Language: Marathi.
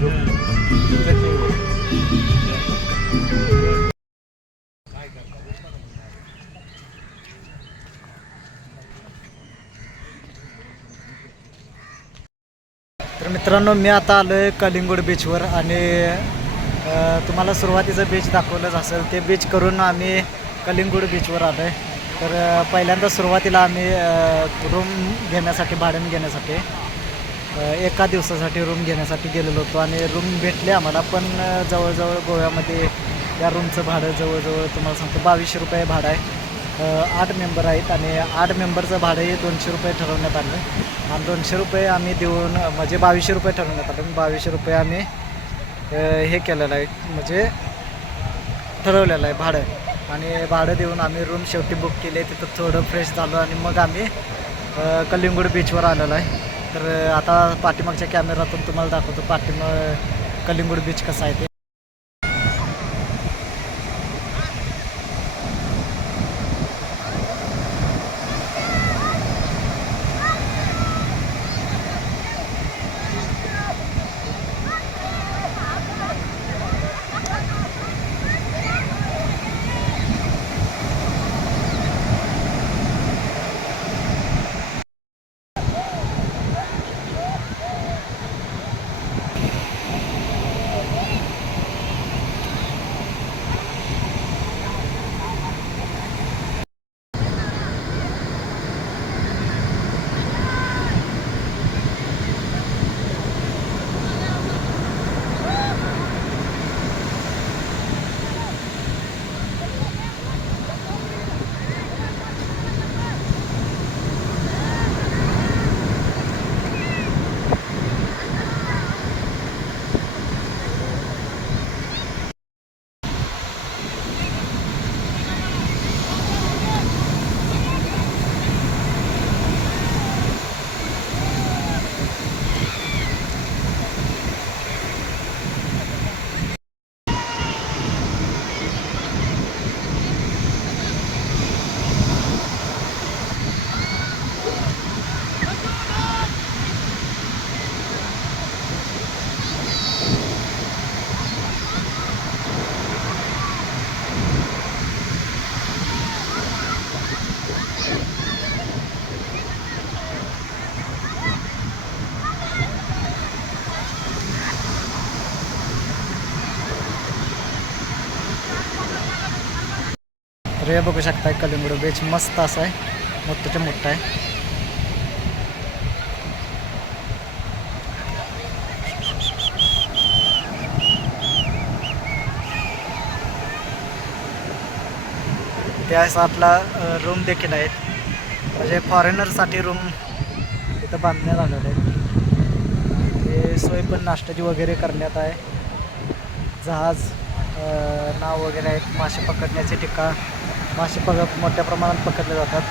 तर मित्रांनो, मी आता आलो आहे कलिंगूड बीचवर आणि तुम्हाला सुरुवातीचं बीच दाखवलंच असेल, ते बीच करून आम्ही कलिंगूड बीचवर आलो आहे. तर पहिल्यांदा सुरुवातीला आम्ही रूम घेण्यासाठी, भाड्याने घेण्यासाठी एका दिवसासाठी रूम घेण्यासाठी गेलेलो होतो आणि रूम भेटले आम्हाला. पण जवळजवळ गोव्यामध्ये या रूमचं भाडं जवळजवळ तुम्हाला सांगतो 2200 रुपये भाडं आहे. 8 मेंबर आहेत आणि 8 मेंबरचं भाडंही 200 रुपये ठरवण्यात आलं आणि 200 रुपये आम्ही देऊन, म्हणजे 2200 रुपये ठरवण्यात आलं. 2200 रुपये आम्ही हे केलेलं आहे, म्हणजे ठरवलेलं आहे भाडं. आणि भाडं देऊन आम्ही रूम शेवटी बुक केली आहे. तिथं थोडं फ्रेश झालो आणि मग आम्ही कलिंगूड बीचवर आलेलो आहे. तर आता पाठीमागच्या कॅमेरातून तुम्हाला दाखवतो कलिंगूड बीच कसं आहे ते. तर हे बघू शकताय कलिंगूड बीच मस्त असं आहे, मोठं मोठं आहे. त्या साईडला रूम देखील आहेत, म्हणजे फॉरेनरसाठी रूम तिथं बांधण्यात आलेलं आहे. ते सोय पण नाश्त्याची वगैरे करण्यात आहे. जहाज, नाव वगैरे आहेत, मासे पकडण्याचे ठिकाण. मासे मोठ्या प्रमाणात पकडले जातात.